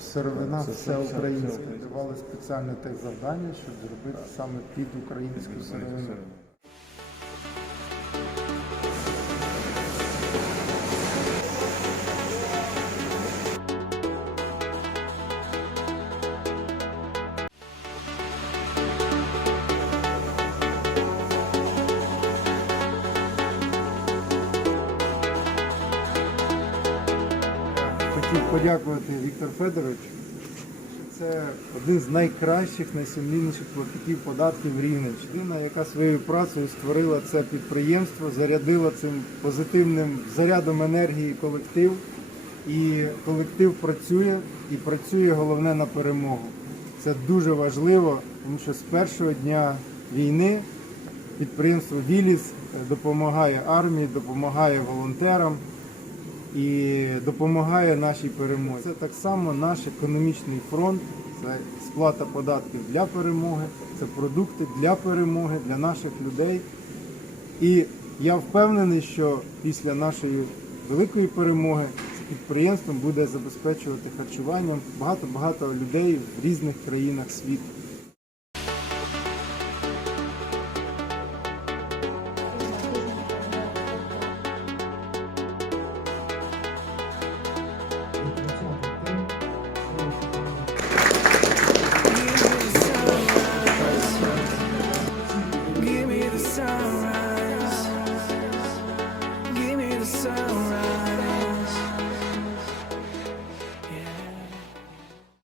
сировина Це все українське. Давали спеціальне те завдання, щоб зробити саме під українську сировину. Хотів подякувати Віктор Федоровичу. Це один з найкращих, найсумлінніших платників податків Рівненщини. Людина, яка своєю працею створила це підприємство, зарядила цим позитивним зарядом енергії колектив. І колектив працює і працює головне на перемогу. Це дуже важливо, тому що з першого дня війни підприємство Віліс допомагає армії, допомагає волонтерам і допомагає нашій перемозі. Це так само наш економічний фронт, це сплата податків для перемоги, це продукти для перемоги, для наших людей. І я впевнений, що після нашої великої перемоги це підприємство буде забезпечувати харчуванням багато-багато людей в різних країнах світу.